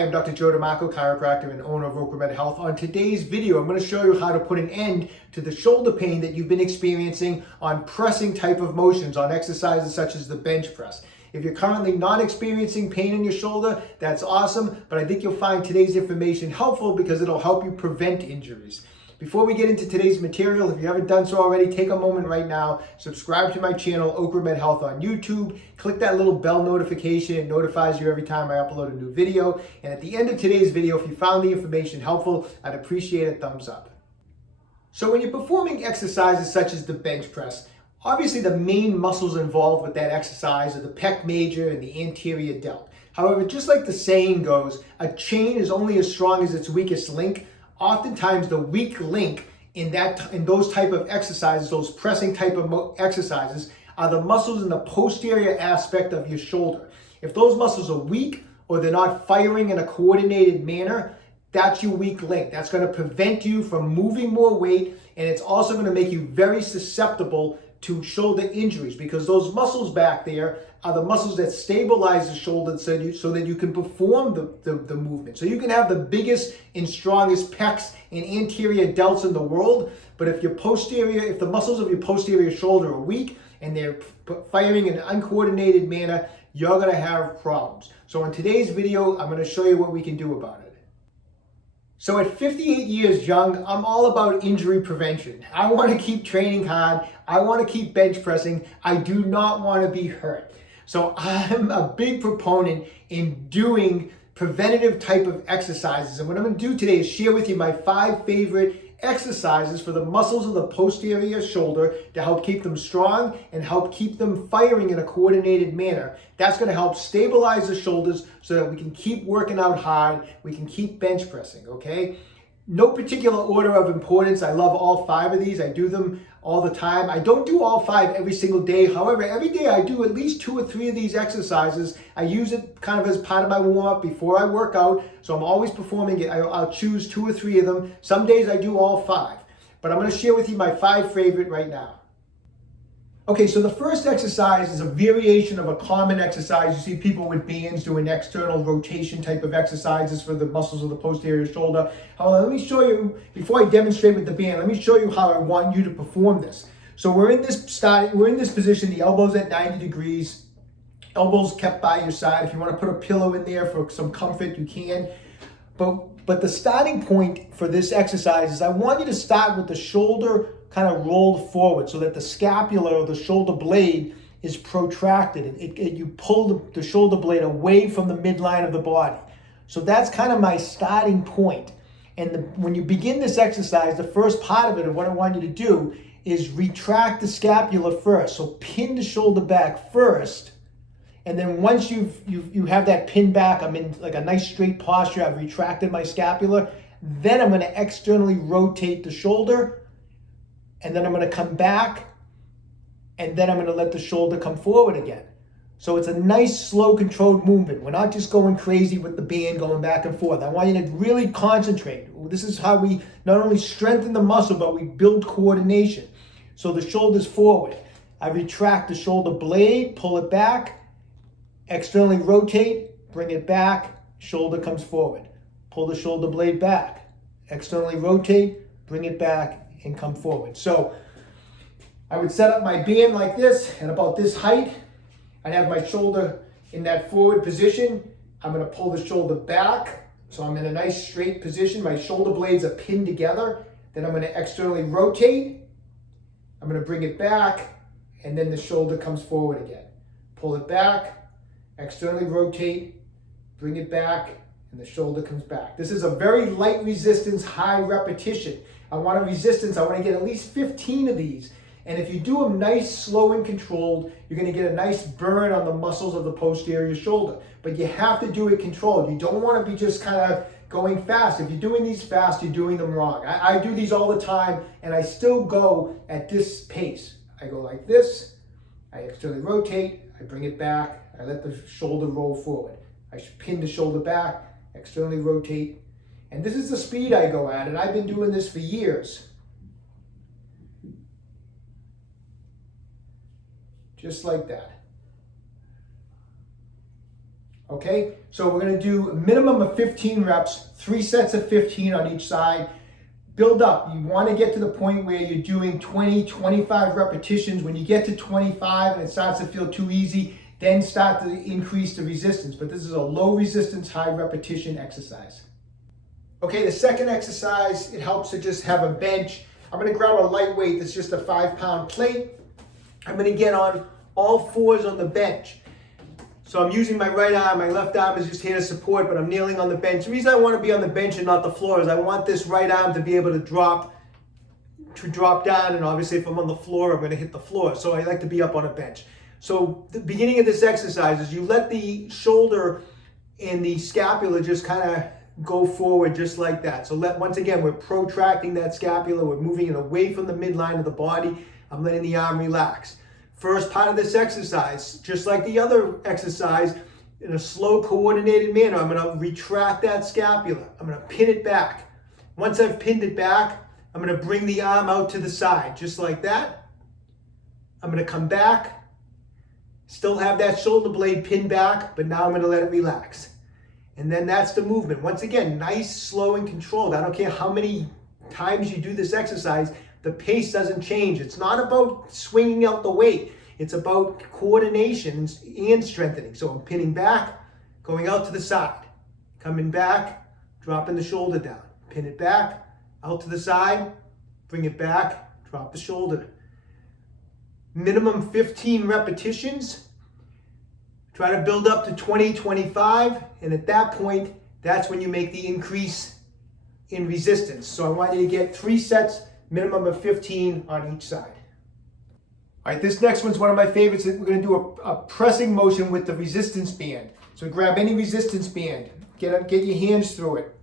Hi, I'm Dr. Joe DeMarco, chiropractor and owner of OcraMed Health. On today's video, I'm going to show you how to put an end to the shoulder pain that you've been experiencing on pressing type of motions, on exercises such as the bench press. If you're currently not experiencing pain in your shoulder, that's awesome, but I think you'll find today's information helpful because it'll help you prevent injuries. Before we get into today's material, if you haven't done so already, take a moment right now, subscribe to my channel, OcraMed Health on YouTube, click that little bell notification. It notifies you every time I upload a new video. And at the end of today's video, if you found the information helpful, I'd appreciate a thumbs up. So when you're performing exercises such as the bench press, obviously the main muscles involved with that exercise are the pec major and the anterior delt. However, just like the saying goes, a chain is only as strong as its weakest link. Oftentimes the weak link in those type of exercises, those pressing type of exercises, are the muscles in the posterior aspect of your shoulder. If those muscles are weak or they're not firing in a coordinated manner, that's your weak link. That's going to prevent you from moving more weight, and it's also going to make you very susceptible to shoulder injuries because those muscles back there are the muscles that stabilize the shoulder so that you can perform the movement. So you can have the biggest and strongest pecs and anterior delts in the world, but if the muscles of your posterior shoulder are weak and they're firing in an uncoordinated manner, you're going to have problems. So in today's video, I'm going to show you what we can do about it. So at 58 years young, I'm all about injury prevention. I want to keep training hard. I want to keep bench pressing. I do not want to be hurt. So I'm a big proponent in doing preventative type of exercises. And what I'm going to do today is share with you my 5 favorite exercises for the muscles of the posterior shoulder to help keep them strong and help keep them firing in a coordinated manner. That's going to help stabilize the shoulders so that we can keep working out hard, we can keep bench pressing, okay? No particular order of importance. I love all 5 of these. I do them all the time. I don't do all 5 every single day. However, every day I do at least 2 or 3 of these exercises. I use it kind of as part of my warm-up before I work out. So I'm always performing it. I'll choose 2 or 3 of them. Some days I do all 5. But I'm going to share with you my 5 favorite right now. Okay, so the first exercise is a variation of a common exercise. You see people with bands doing external rotation type of exercises for the muscles of the posterior shoulder. However, let me show you, before I demonstrate with the band, let me show you how I want you to perform this. So we're in this position, the elbows at 90 degrees, elbows kept by your side. If you want to put a pillow in there for some comfort, you can. But the starting point for this exercise is I want you to start with the shoulder kind of rolled forward so that the scapula or the shoulder blade is protracted. You pull the shoulder blade away from the midline of the body. So that's kind of my starting point. And when you begin this exercise, the first part of it, and what I want you to do, is retract the scapula first. So pin the shoulder back first. And then once you have that pin back, I'm in like a nice straight posture, I've retracted my scapula, then I'm going to externally rotate the shoulder, and then I'm going to come back, and then I'm going to let the shoulder come forward again. So it's a nice, slow, controlled movement. We're not just going crazy with the band going back and forth. I want you to really concentrate. This is how we not only strengthen the muscle, but we build coordination. So the shoulder's forward. I retract the shoulder blade, pull it back, externally rotate, bring it back, shoulder comes forward. Pull the shoulder blade back, externally rotate, bring it back, and come forward. So I would set up my band like this at about this height. I'd have my shoulder in that forward position. I'm going to pull the shoulder back. So I'm in a nice straight position. My shoulder blades are pinned together. Then I'm going to externally rotate. I'm going to bring it back, and then the shoulder comes forward again. Pull it back, externally rotate, bring it back, and the shoulder comes back. This is a very light resistance, high repetition. I want a resistance. I want to get at least 15 of these. And if you do them nice, slow, and controlled, you're going to get a nice burn on the muscles of the posterior shoulder. But you have to do it controlled. You don't want to be just kind of going fast. If you're doing these fast, you're doing them wrong. I do these all the time, and I still go at this pace. I go like this. I externally rotate. I bring it back. I let the shoulder roll forward. I pin the shoulder back, externally rotate. And this is the speed I go at, and I've been doing this for years. Just like that. Okay, so we're going to do a minimum of 15 reps, 3 sets of 15 on each side. Build up. You want to get to the point where you're doing 20, 25 repetitions. When you get to 25 and it starts to feel too easy, then start to increase the resistance. But this is a low resistance, high repetition exercise. Okay, the second exercise, it helps to just have a bench. I'm going to grab a lightweight that's just a 5-pound plate. I'm going to get on all fours on the bench. So I'm using my right arm, my left arm is just here to support, but I'm kneeling on the bench. The reason I want to be on the bench and not the floor is I want this right arm to be able to drop down, and obviously if I'm on the floor, I'm going to hit the floor. So I like to be up on a bench. So the beginning of this exercise is you let the shoulder and the scapula just kind of go forward just like that. So once again, we're protracting that scapula, we're moving it away from the midline of the body. I'm letting the arm relax. First part of this exercise, just like the other exercise, in a slow, coordinated manner, I'm going to retract that scapula. I'm going to pin it back. Once I've pinned it back, I'm going to bring the arm out to the side, just like that. I'm going to come back, still have that shoulder blade pinned back, but now I'm going to let it relax. And then that's the movement. Once again, nice, slow, and controlled. I don't care how many times you do this exercise, the pace doesn't change. It's not about swinging out the weight. It's about coordination and strengthening. So I'm pinning back, going out to the side, coming back, dropping the shoulder down. Pin it back, out to the side, bring it back, drop the shoulder. Minimum 15 repetitions. Try to build up to 20, 25, and at that point, that's when you make the increase in resistance. So I want you to get 3 sets, minimum of 15 on each side. All right, this next one's one of my favorites. We're going to do a pressing motion with the resistance band. So grab any resistance band, get your hands through it.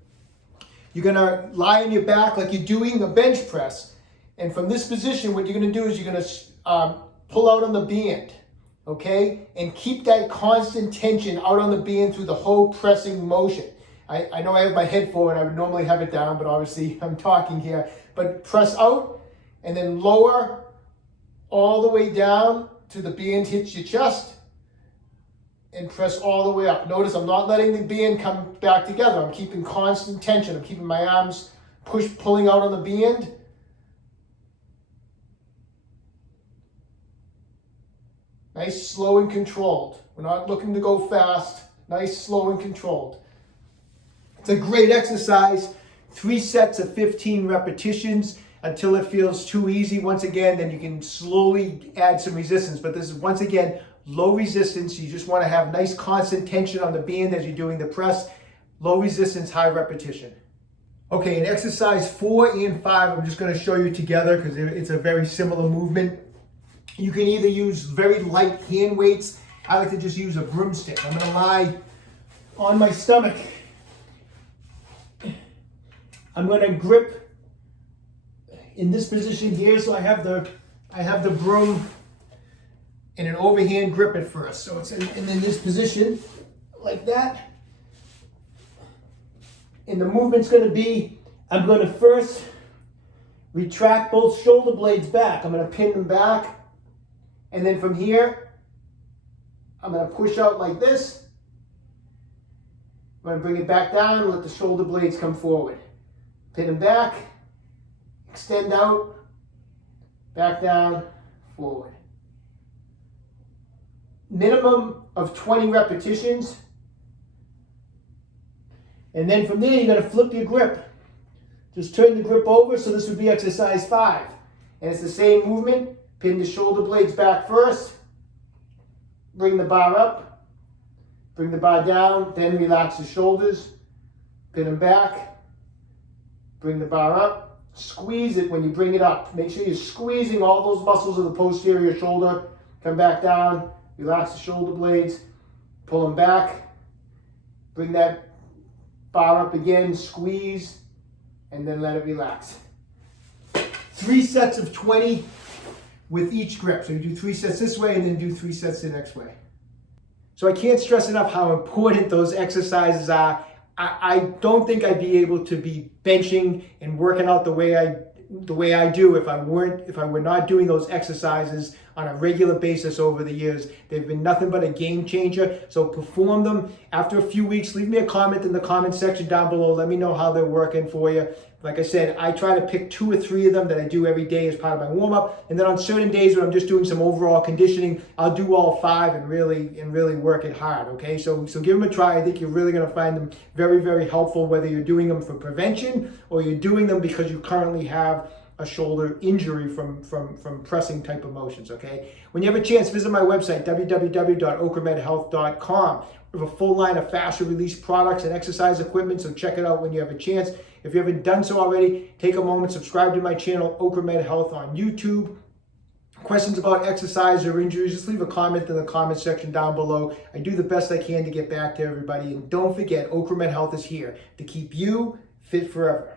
You're going to lie on your back like you're doing a bench press. And from this position, what you're going to do is you're going to pull out on the band. Okay, and keep that constant tension out on the band through the whole pressing motion. I know I have my head forward, I would normally have it down, but obviously I'm talking here. But press out and then lower all the way down to the band hits your chest and press all the way up. Notice I'm not letting the band come back together. I'm keeping constant tension. I'm keeping my arms pulling out on the band. Nice, slow, and controlled. We're not looking to go fast. Nice, slow, and controlled. It's a great exercise. 3 sets of 15 repetitions until it feels too easy. Once again, then you can slowly add some resistance. But this is, once again, low resistance. You just want to have nice, constant tension on the band as you're doing the press. Low resistance, high repetition. Okay, in exercise 4 and 5, I'm just going to show you together because it's a very similar movement. You can either use very light hand weights. I like to just use a broomstick. I'm going to lie on my stomach. I'm going to grip in this position here, so I have the broom in an overhand grip at first. So it's in this position like that. And the movement's going to be, I'm going to first retract both shoulder blades back. I'm going to pin them back. And then from here, I'm going to push out like this. I'm going to bring it back down and let the shoulder blades come forward. Pin them back, extend out, back down, forward. Minimum of 20 repetitions. And then from there, you're going to flip your grip. Just turn the grip over, so this would be exercise 5. And it's the same movement. Pin the shoulder blades back first, bring the bar up, bring the bar down, then relax the shoulders, pin them back, bring the bar up, squeeze it when you bring it up. Make sure you're squeezing all those muscles of the posterior shoulder, come back down, relax the shoulder blades, pull them back, bring that bar up again, squeeze, and then let it relax. 3 sets of 20 with each grip. So you do 3 sets this way and then do 3 sets the next way. So I can't stress enough how important those exercises are. I don't think I'd be able to be benching and working out the way I do if I were not doing those exercises on a regular basis over the years. They've been nothing but a game changer. So perform them. After a few weeks, leave me a comment in the comment section down below. Let me know how they're working for you. Like I said, I try to pick 2 or 3 of them that I do every day as part of my warm-up. And then on certain days when I'm just doing some overall conditioning, I'll do all 5 and really work it hard, okay? So give them a try. I think you're really gonna find them very, very helpful, whether you're doing them for prevention or you're doing them because you currently have a shoulder injury from pressing type of motions, okay? When you have a chance, visit my website, www.OcraMedHealth.com. We have a full line of fascia release products and exercise equipment, so check it out when you have a chance. If you haven't done so already, take a moment, subscribe to my channel, OcraMed Health on YouTube. Questions about exercise or injuries, just leave a comment in the comment section down below. I do the best I can to get back to everybody. And don't forget, OcraMed Health is here to keep you fit forever.